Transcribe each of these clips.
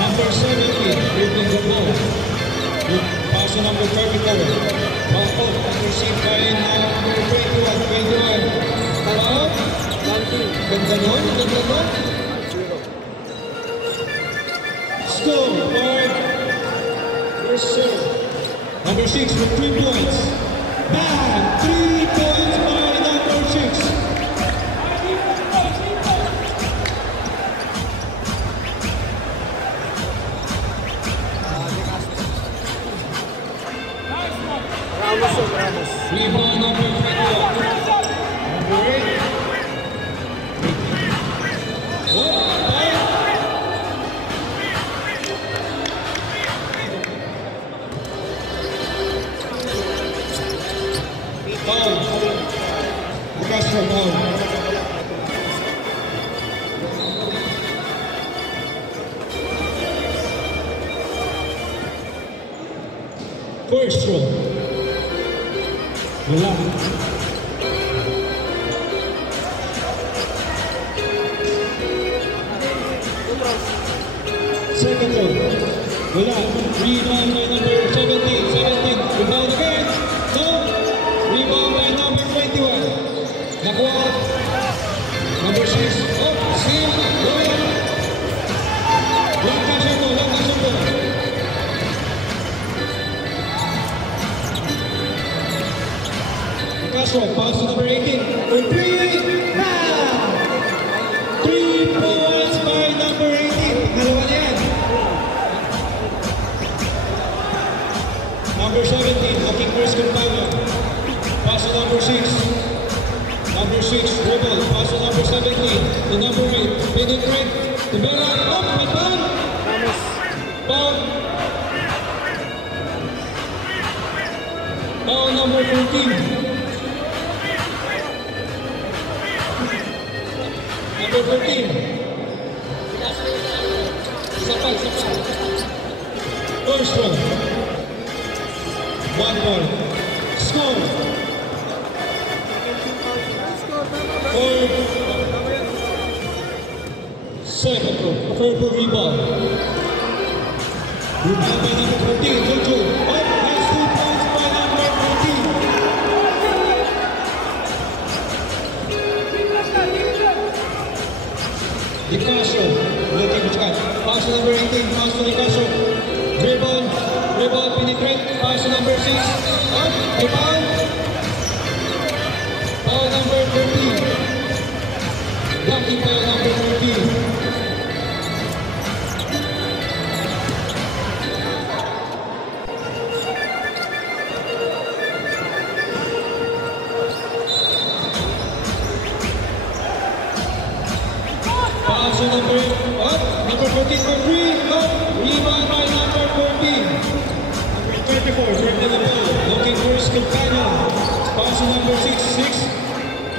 Number 70, dribbling the ball. Pass to number 34. Ball out, received by number 21. 21. Talon. Ganda nun. Score by Brazil. Number 6 with 3 points. Bang! 3 points by number 6. Ramos. Rebound number 21. Number 8. First row. Wala. Second row. Wala. Rebound by number 17. Rebound again. No. Rebound by number 21. Nakuha. Number 6. Oh, same. Wala. Lang kasya mo. Castro, pass to number 18. For 3. Now! 3 points by number 18. Dalawa na yan. Number 17, looking for his companion. Pass to number 6. Number 6, dribble. Pass to number 17. To number 8. Penetrate. Develop. Up. Bang. Bang. Foul number 14. Number 14. Sapal. First one. 1 point. Score. Second row. Purple rebound. Rebound by number 14. Jojo. Oh, that's 2 points by number 14. Di Castro, looking to cut. Pass to number 18, pass to Di Castro. Dribble, penetrate, pass to number 6. Up, rebound. Foul number 13. Blocking foul number 13. Pass to number 14 for 3. Up. Rebound by number 14. Number 34, dribbling the ball. Looking for his companion. Pass to number 6.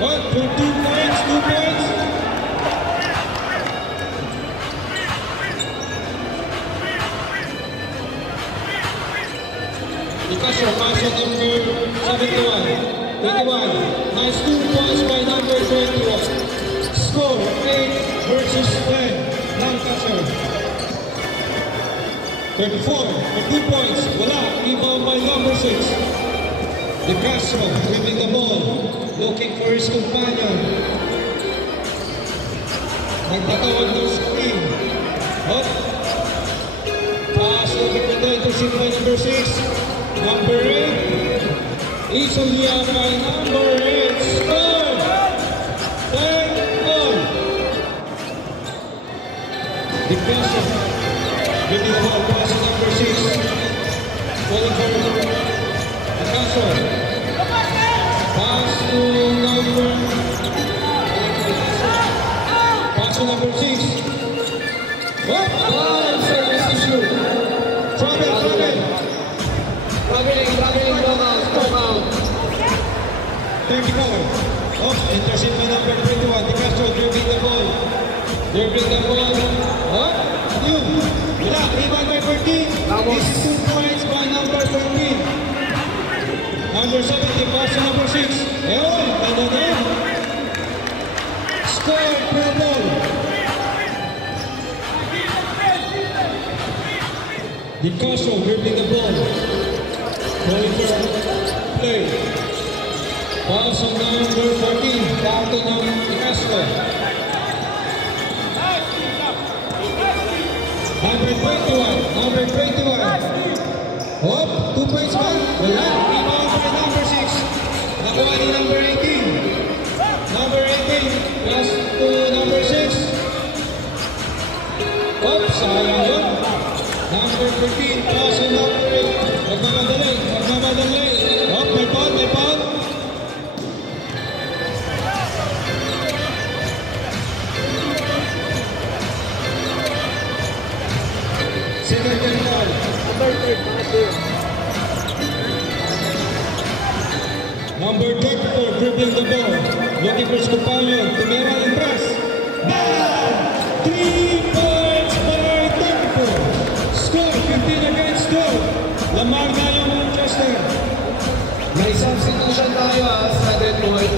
What? For 2 points. 2 points. Picasso, pass to number 71. 21. Nice 2 points by number 21. Score 8 versus 10. Lancaster. 34 for 2 points. Wala. Rebound by number 6. De Castro dribbling the ball. Looking for his companion. Nagtatawag ng screen. Up. Pass over to the intercept by number 6. Number 8. Easily out by number 8. Score! 10-all. De Castro dribbling the ball. Pass to number 6. Calling for De Castro. Pass to number 6. What? Service issue. Trouble. Traveling, come out. 34. Oh, intercept by number 21. De Castro dribbling the ball. What? Yun. Wala. Rebound by 14. This 2 points by number 14. Number 70. Pass to number 6. Ewan. Ano na yun? Score per ball. Picasso dribbling the ball. Going for play. Pass on number 14. Back to Picasso. Number 21. Number 21. Hop, 2 points ba? Wala. Rebound by number 6. Nakuha ni number 18. Number 18 plus to number 6. Hop, sayang yun. Number 13 plus to number 8. Magmamadali. Magmamadali. Hop, may foul, may foul. Second and foul. Number 34 dribbling the ball. Looking for his companion. Tumera and press. Bam! 3 points by 34. Score 15 against 12. Lamang na yung Manchester. May substitution tayo sa Detroit.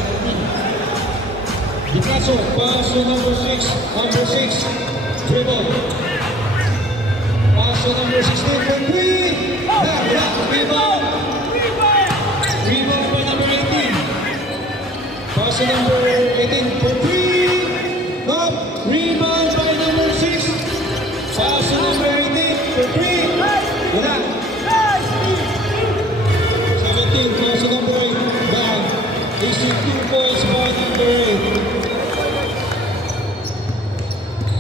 Picasso pass to number 6. Number 6 dribble. Pass to number 16 for 3. Back, rebound. Rebound by number 18. Pass to number 18 for 3. Up. Rebound by number 6. Pass to number 18 for 3. Wala. 17. Pass to number 8. Back. Easy 2 points by number 8.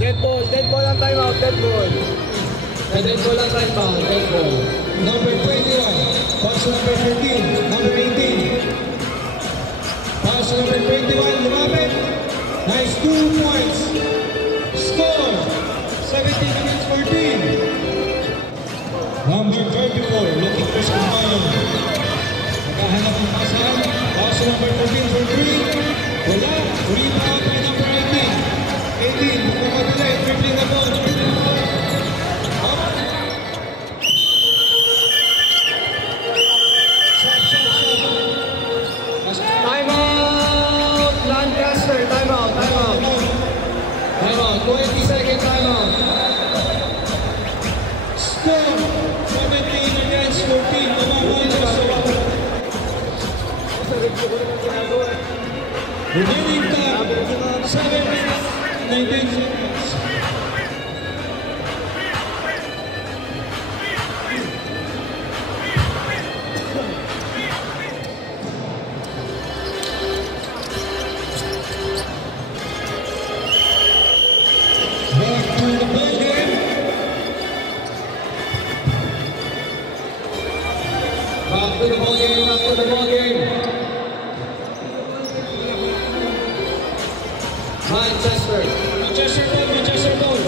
Dead ball ang timeout, dead ball. Dead ball ang timeout, dead ball. Number 21, pass number 13, number 18. Pass number 21, lumapit. Nice 2 points. Score, 17 against 14. Number 34, looking for some fire. Naghahanap ng pasahan. Pass number 14 for 3. Wala, rebound by number 18. 18, magpapadali, dribbling the ball. Up. Timeout! Lancaster, timeout, timeout. Timeout, 20-second timeout. Score 17 against 14. Remaining time 7 minutes 19 seconds. Back to the ball game. Back to the ball game, back to the ball game. Manchester. Manchester ball, Manchester ball.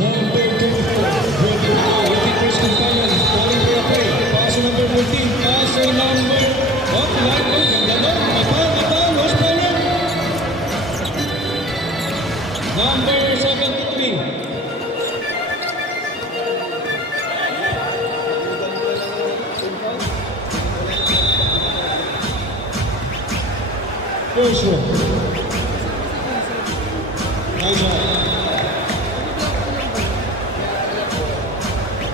Number 24, looking for his companion, calling for a play. Pass to number 14, pass to number, line, ganda, napal, was player. Number 73. First one. Nice shot.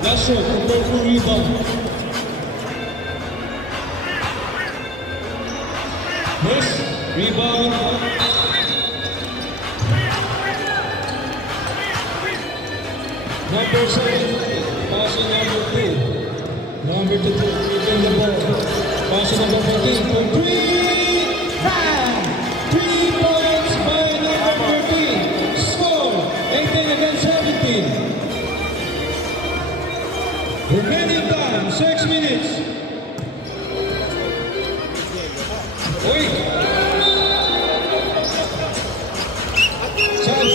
Last shot, number 4 rebound. Yes, rebound. Number 7, passing number 2. Number 2, keeping the ball. Passing number 14 for 3. Bam! 3 points by number 13. Score 18 against 17. Remaining time 6 minutes. Wait. Sab.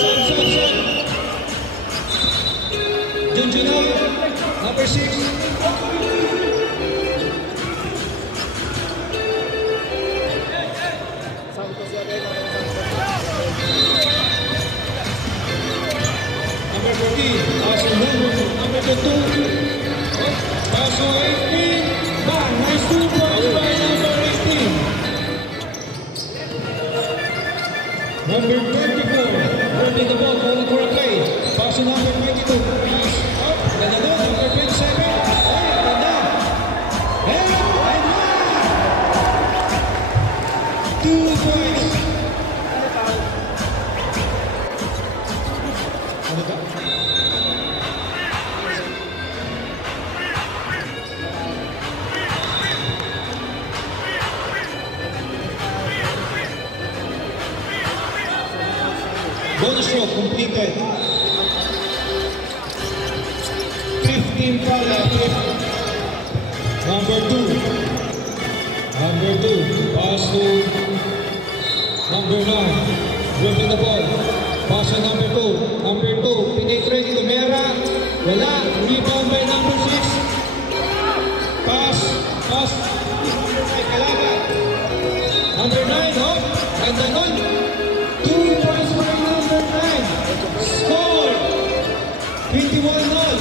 Junjunal, number 6. Number 14, pass number 2. Pass 18. Number 24, holding the ball, calling for a play. Pass to number 22. Pass up. Ganda doon, number 27. Ay, ganda. And one. 2 points. Ano ba? Bonus shot completed. 15 foul left. Number 2. Number 2. Pass to number 9. Dribbling the ball. Pass to number 2. Number 2. Pinay ready to Mera. Wala. Rebound by number 6. Pass. Pass. Kalaban. Number 9. Oh. Ganda nun. 2 points by number 9. Score. 21-all.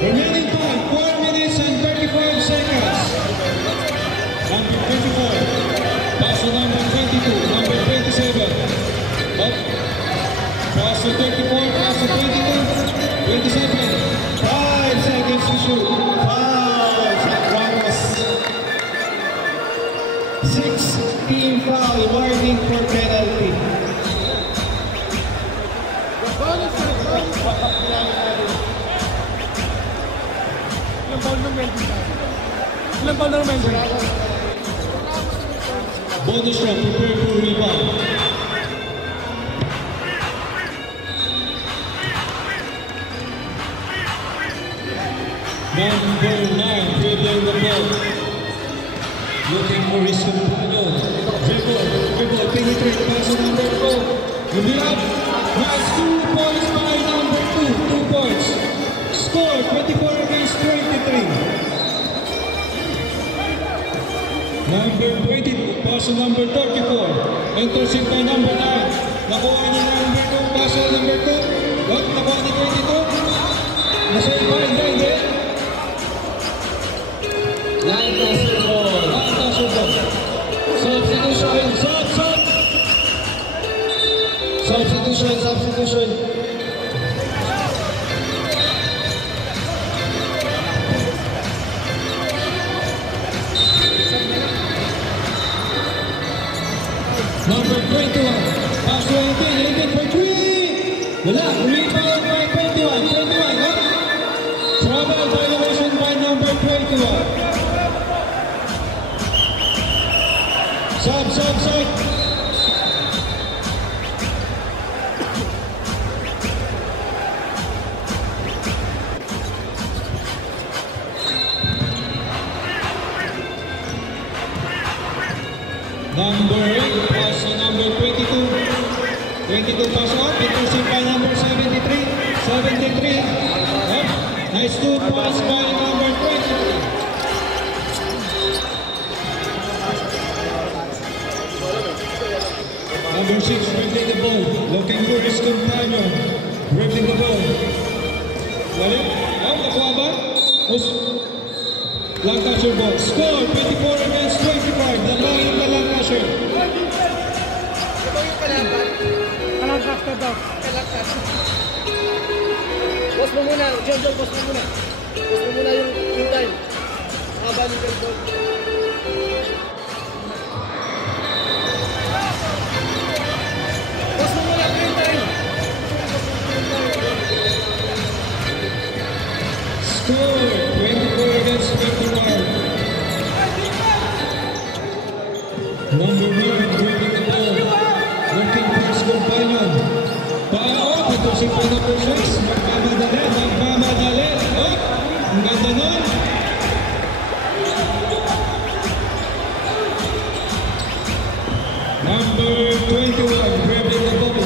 Remaining time, 4 minutes and 35 seconds. Number 24. Pass to number 22. Number 27. Up. Pass to 34. Pass to 22. 27. 5 seconds to shoot. 5. Ramos. 16 foul. Warning for penalty. Ilang ball na naman? Bonus shot, prepare for rebound. Number 9, dribbling the ball. Looking for his companion. Dribble, penetrate, pass to number 4. Umiyak, has 2 points by number 2. 2 points. Score, 24 against 23. Number 20, pass to number 34. Enters in by number 9. Nakuha ni number 2, pass to number 2. What? Nakuha ni 22. Nasa iba, hindi. Lancaster ball. Lancaster ball. Substitution. Substitution. Number 21, pass to 18 for 3. Wala, rebound by 21. 21, huh? Travel violation by number 21. Sub. Number 8, pass to number 22. 22 pass up, intercept by number 73. 73, up. Nice 2 pass by number 23. Number 6, dribbling the ball, looking for his companion. Dribbling the ball. Lali, nakuha ba? Lancaster ball. Score, 24 against 25. Labayan na Lancaster. Lancaster daw. Boss mo muna, John, boss mo muna. Boss mo muna yung time. Haba ni Belbon. Boss mo muna yung time. Score, 24 against 25. Number 9, dribbling the ball. Looking for his companion. Pao, patusin pa number 6. Magmamadali. Oh, ang ganda nun. Number 21, dribbling the ball.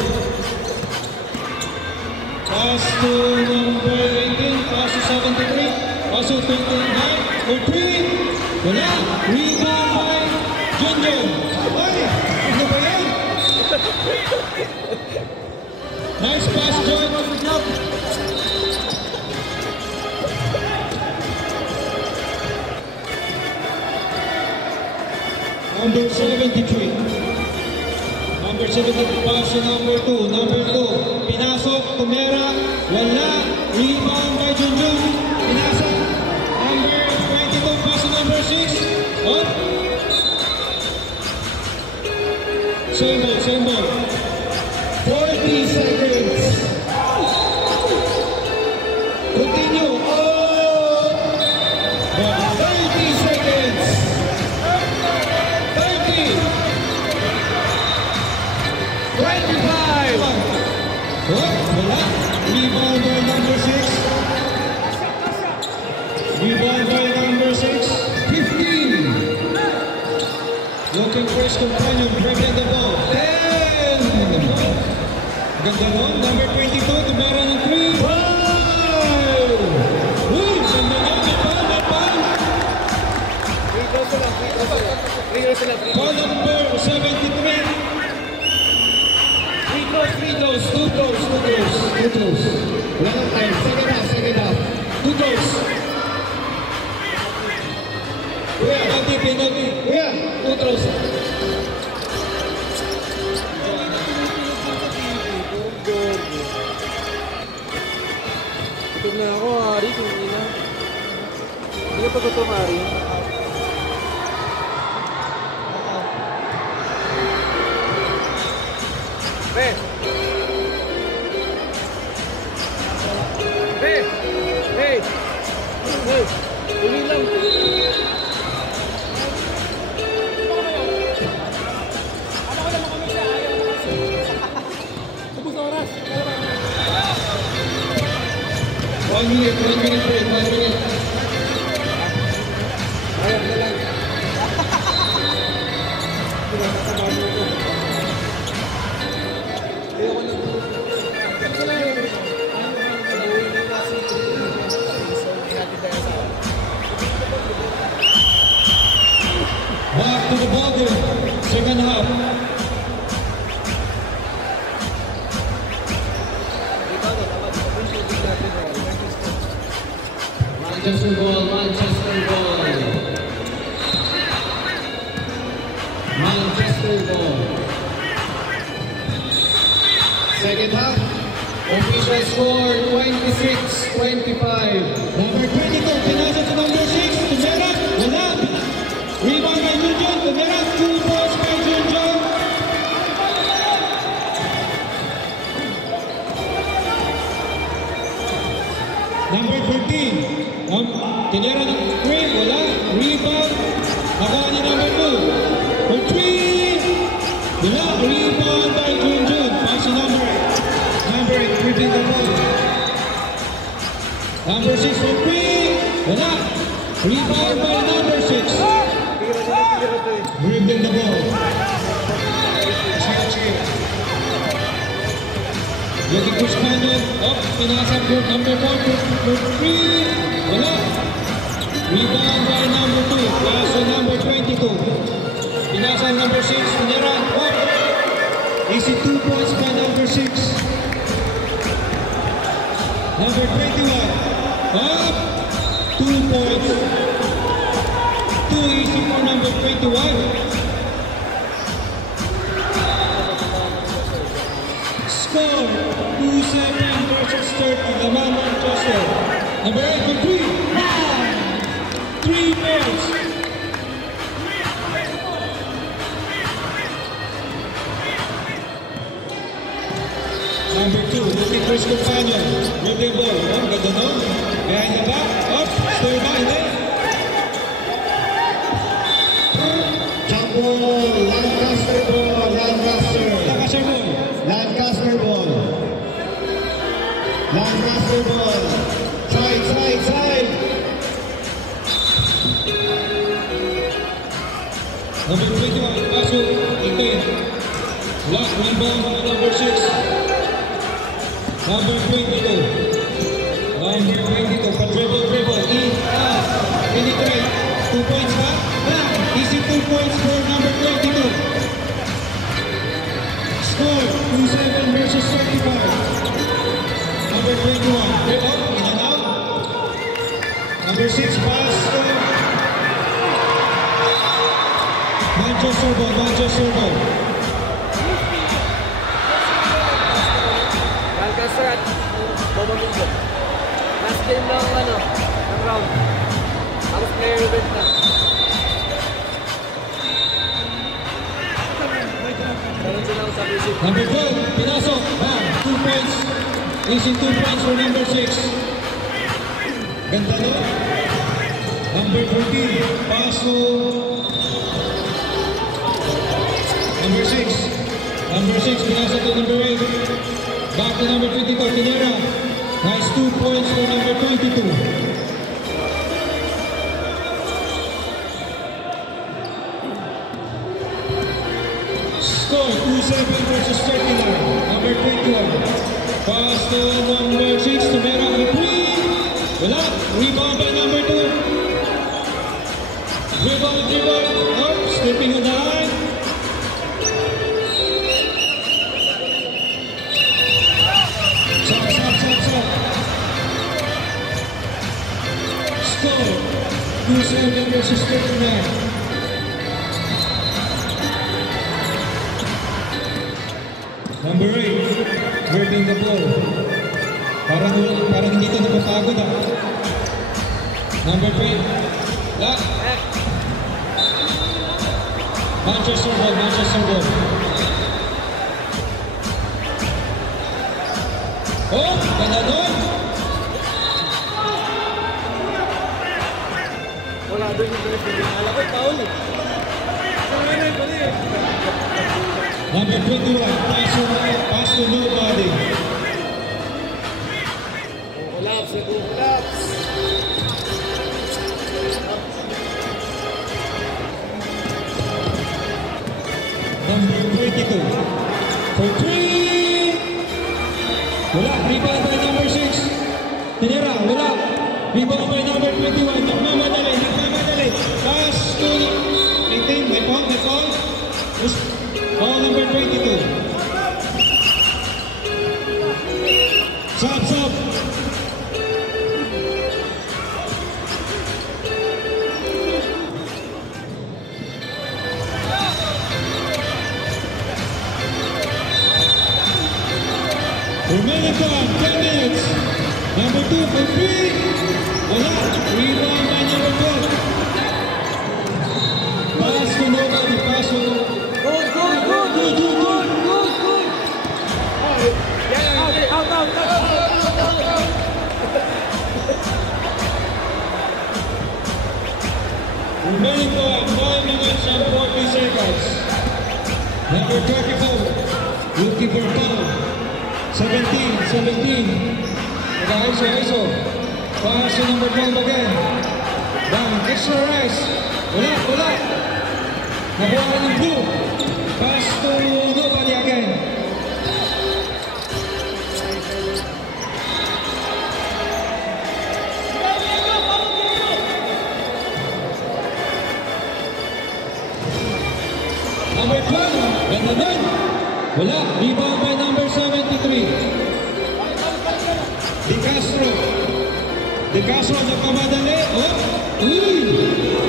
Pass to number 18, pass to 73, pass to 29, for 3. Wala, rebound by Junjun. Ay, ano ba yan? Nice pass, John. Number 73. Number 17, pass to number 2. Number 2, pinasok, tumera, wala. Rebound by Junjun. Pinasok. Number 22, pass to number 6. Up. Same ball, same ball. 40 seconds. Continue. Oh! 30 seconds. 30. 25. Oh, wala. Rebound by number 6. Rebound by number 6. 15. Looking for his companion, dribbling the ball. 10. Ganda nun. Number 22, tumera ng 3. 5. Uy, ganda nun. Napal. Ball number 73. 3 goes, 2 goes. Wala nang time. Second half. 2 goes. Penalty. Yeah, 2 throws. Tutog na ako, Ari. Kung hindi na. Hindi ka pa tutog, Ari. Be! Uli lang. Tapos na oras. 1 minute break, 1 minute. Ayan na lang. Pinakatamaan mo ko. Ayoko na. Ito na yun. Back to the ball game. Second half. Manchester ball. Second half. Official score 26-25. Number 22, pinasa to number 6. Tumera, wala. Rebound by Junjun. Tumera, 2 balls by Junjun. Number 13, Tumera ng 3. Wala. Rebound. Nakuha ni number 2. For 3. Wala. Rebound by Junjun. Pass to number 8, dribbling the ball. Number 6 for 3. Wala. Rebound by number 6. Dribbling the ball. Looking for Spaniel. Up. Pinasap for number 1 for 3. Wala. Rebound by number 2. Pass to number 22. Pinasap number 6. Pinera. Up. Easy 2 points by number 6. Number 21. Up. 2 points. 2 easy for number 21. Score 2-7 versus 30. Lamang Manchester. Number 8 for 3. 3 points. Number 2, looking for his companion. Dribbling ball. Oh, ganda no? Behind the back. Up. Stir back. Hindi. Jump ball, Lancaster ball, Lancaster ball. Lancaster ball. Side. Number 21, Paso, 18. Block rebound by number 6. Number 22. Pa-dribble. Penetrate. 2 points back. Easy 2 points for number 22. Score 2-7 versus 35. Number 21. Dribble. In and out. Number 6, pass. Manchester ball. start Bomamilgo. Last game ng round. Tapos player event na. Meron silang sa visit. Number 12, pinasok. 2 points. Easy 2 points for number 6. Ganda no? Number 14, paso. Number 6. Number 6, pinasok to number 8. Back to number 22, Tinera. Nice 2 points for number 22. Score 2-7 versus 39. Number 21. Pass to number 6. Tinera on the 3. Wala. Rebound by number 2. Rebound. Up. Slipping on the line. Stop. Score 2-7 versus 39. Number 8, working the ball. Parang hindi ito napapagod Number 3, lock. Manchester ball. Oh, ganda doon. Wala doon yung pinipili. Alam ko, taon eh. Number 21, pass to nobody. Collapse. Number 22, for 3. Wala, rebound by number 6. Tinira, wala. Rebound by number 21. Nagmamadali. Pass to 18. May foul. Ball number 22. Sub. Remaining time, 10 minutes. Number 2 for 3. Wala. Rebound by number 12. Pass to nobody. Pass to Good. Out. remaining time, 5 minutes and 40 seconds. Number 34, looking for foul. 17. ISO. Pass to number 12 again. Down, extra rest. Wala. Nabuharan ng blue. Pass to nobody again. Number 12, ganda din. Wala, rebound by number 73. De Castro nagkamadali.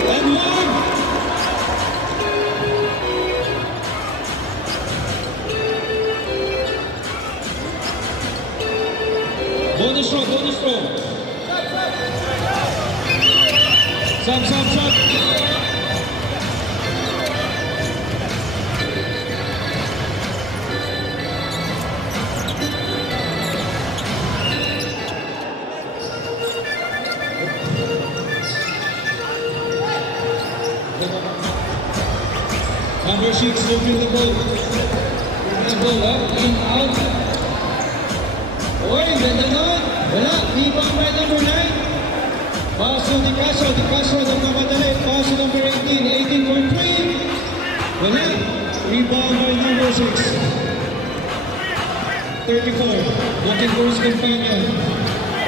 And one. Bonus throw. Sub. Number 6 looking the ball. The ball up, in, out. Oy, ganda nun. Wala, rebound by number 9. Pass to De Castro nagkamadali. Pass to number 18.3. Wala, rebound by number 6. 34, looking for his companion.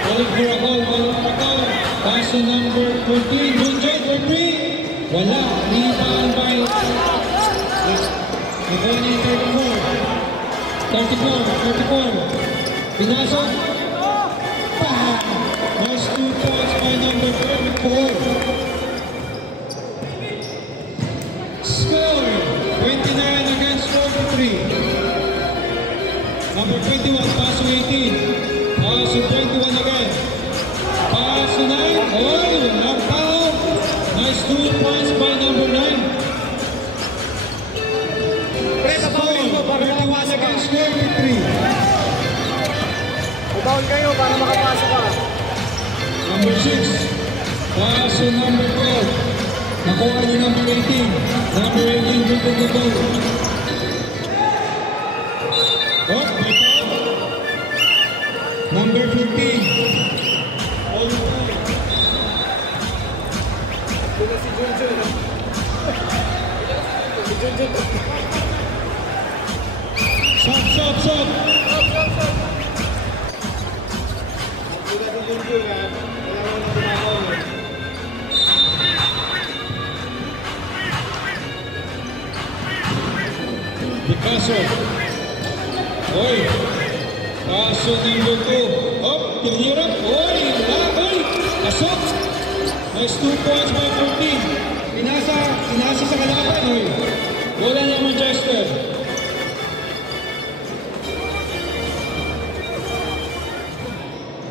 Calling for a goal. Pass to number 14. Junjay for 3. Wala, rebound by Nagoni 34. Pinasok. Nice 2 points by number 34. Score 29 against 43. Number 21, pass to 18. Pass to 21 again. Pass to 9. Oh, walang tao. Nice 2 points by number 9. Pre, tabawin mo para makapasok ka. Against 43. Tabawin kayo para makapasok ka. Number 6. Pass to number 12. Nakuha ni number 18. Number 18 dribbling the ball. Oh, may foul. Number 15. All foul. Ito na si Junjun. Si Junjun. Stop, stop, stop. Ito na si Junjun ha. Kailangan na ginagawa. Picasso. Oy. Paso number 2. Oh, tinira. Oy, laban. Pasok. Nice 2 points by 14. Pinasa sa kalaban. Oy. Wala na Manchester.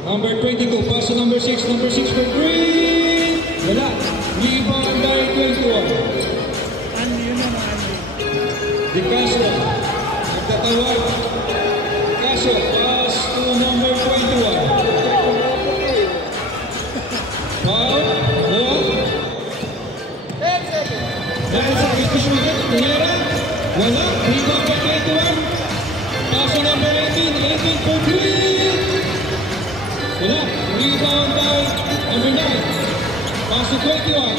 Number 22. Paso number 6. Number 6 for 3. Wala. Rebound by 21. Picasso, nagtatawag. Picasso, pass to number 21. Foul, ball. 10 seconds to shoot it. Tinira, wala. Rebound by 21. Pass to number 18. 18 for 3. Wala. Rebound by number 9. Pass to 21.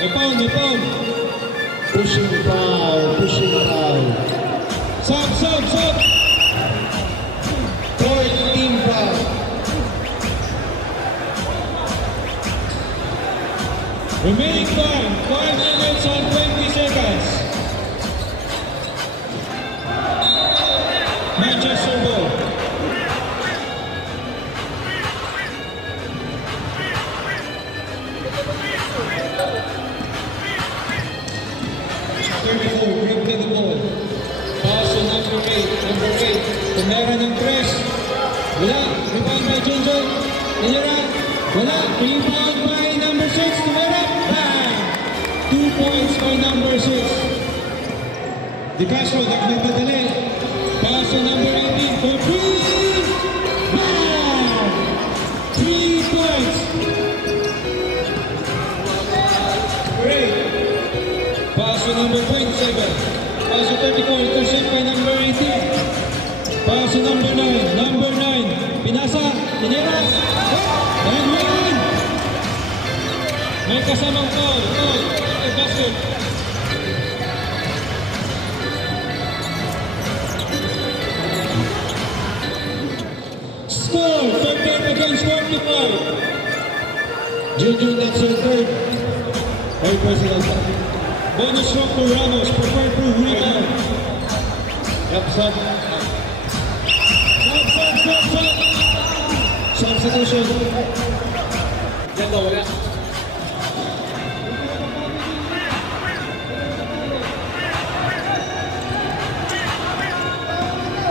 May pound. Pushing foul. Sub. Third team foul. Remaining time, 5 minutes and 20 seconds. Manchester ball. Dribbling the ball. Pass to number 8. Tumera ng press. Wala. Rebound by Junjun. Tinira. Wala. Rebound by number 6. Tumera. Bang! 2 points by number 6. Di Castro, nagmadali. Pass to number 18 for 3. Bang! 3 points. Great. Pass to number 27. Pass to 34. Intercept by number 18. Pass to number 9. Number 9. Pinasa. Tinira. And win! May kasamang foul. Basket. Score 38 against 45. Junjun, that's your third. Hey, President. Bonus shot to Ramos. Preferred for rebound. Yep, sub. Substitution. Yan daw, wala.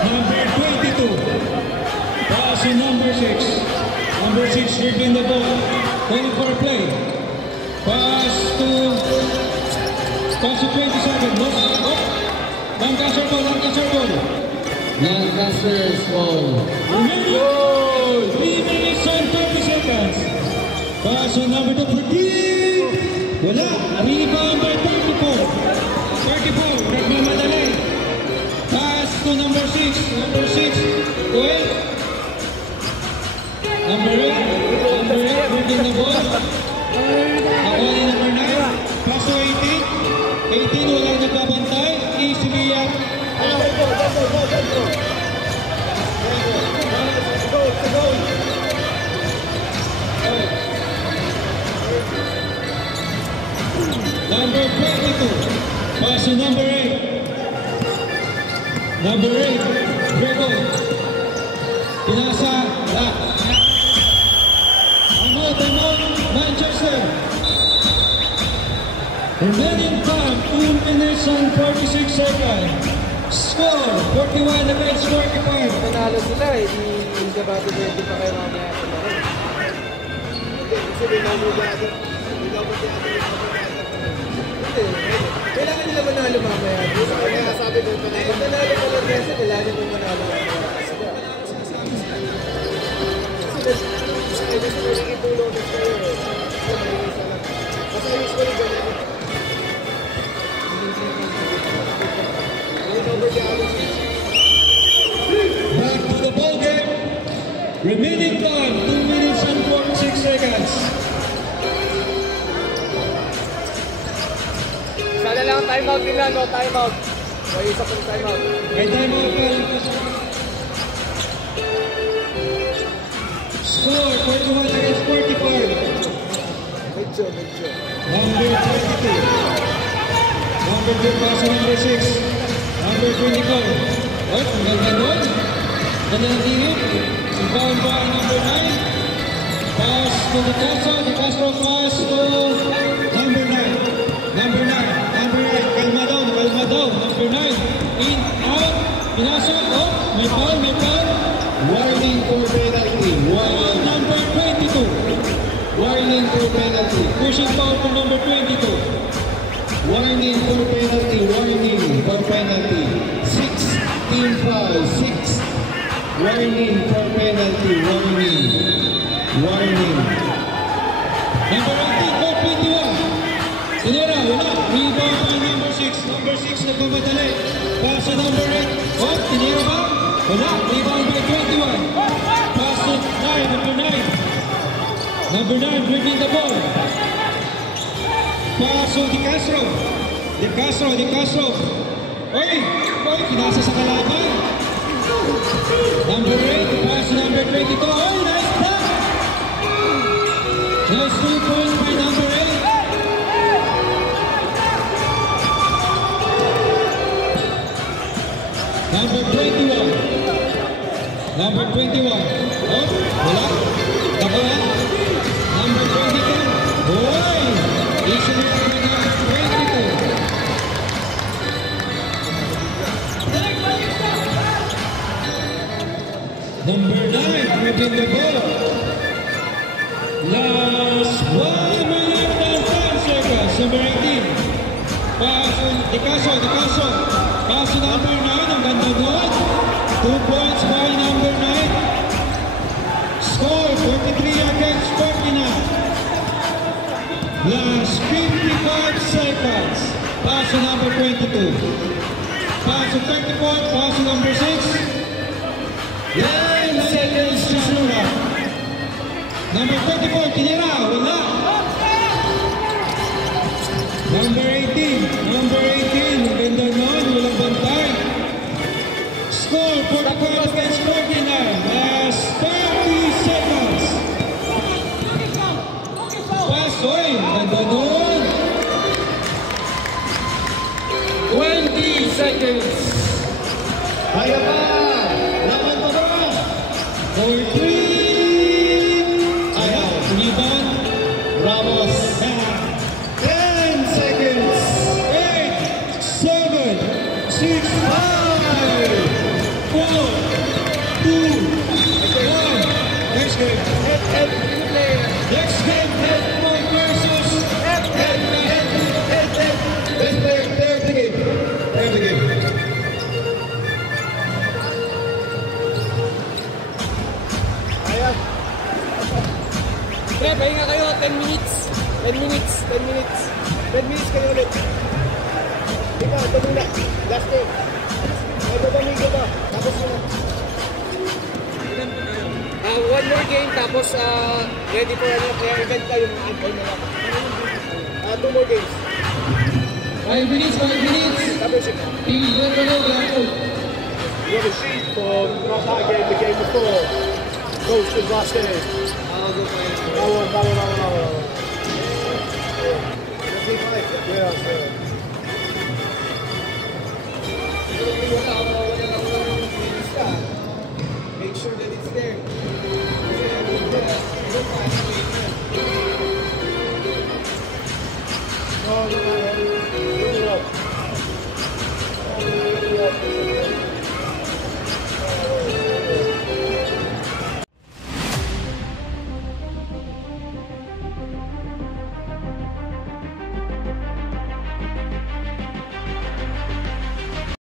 Number 22. Pass to number 6. Number 6 dribbling the ball. Waiting for a play. Pass to 27. Look. Lancaster ball. Lancaster's ball. Remaining 3 minutes and 30 seconds. Pass to number 2 for 3. Wala. Rebound by 34. Nagmamadali. Pass to number 6. Number 6 to 8. Number 8 dribbling the ball. Nakuha ni number 9. Pass to 18. 18 walang nagbabantay. Easily up. Number 22. Pass to number 8. Number 8. Dribble. Pinasa. Time out. Manchester. Remaining time 2 minutes and 46 seconds. Score 41 against 45. Panalo sila eh, di debate ready pa kayo mamaya sa laro. Kasi binabugasan. Hindi, kailangan nila manalo mamaya. Kaya sabi ko pa na Pag nanalo ko lang kasi, kailangan nila manalo mamaya. Kasi nakikitulong din kayo eh. Kasi usually ganun. Back to the ball game. Remaining time 2 minutes and 46 seconds. Sana lang timeout nila, no timeout. O isa pang timeout. May time out pa. Score 41 against 45. Medyo. Number 22. Number 2 pass to number 6. Number 24. Oh, ang ganda nun. Ganda ng tingin. Inbound by number 9. Pass to the Castro pass to number 9. Number 9. Kalma daw. Number 9. In, out. Pinasok. Oh, may foul. Warning for penalty. Foul number 22. Warning for penalty. Pushing foul for number 22. Warning for penalty. Warning for penalty. 6 team foul. 6. Warning for penalty. Warning. Number 18, goal 21. Tinira, wala. Rebound by number 6. Number 6 nagmamadali. Pass to number 8. Oh, tinira ba? Wala. Rebound by 21. Pass to 9, number 9. Number 9, dribbling the ball. Pass to Di Castro. Oy, pinasa sa kalaban. Number 8, pass to number 22. Oy, nice block. Nice 2 points by number 8. Number 21. Oh, wala. Nakuha. Number 22. Oy! Easily number 22. Number 9, dribbling the ball. Last 1 minute and 10 seconds. Number 18. Pass to Di Castro. Pass to number 9. Ang ganda doon. 2 points by number 9. Score 43 against 49. Last 55 seconds. Pass to number 22. Pass to 24. Pass to number 6. 9 seconds to shoot. Number 24, tinira, wala. Number 18, maganda nun, walang bantay. Score 45 against 49. Last 30 seconds. Pass, oy, maganda nun. 20 seconds. Kaya pa! Laban pa ba? For 3. Ayaw, rebound. Ramos. 10 seconds. 8, 7, 6, 5, 4, 2, 1. Next game. Next game, Headboard versus Headman. Let's play third game. Pre, pahinga kayo, 10 minutes. 10 minutes kayo ulit. Ikaw, ito muna. Last game. May babamigo ba? Tapos yun. 1 more game, tapos ready for kaya event kayo, mga antay na lang. 2 more games. 5 minutes. Tapos yun. Team Black. You have a sheet from not that game, the game before. Coach was last game. I'll go for it. That one. Yeah, sure. Make sure that it's there.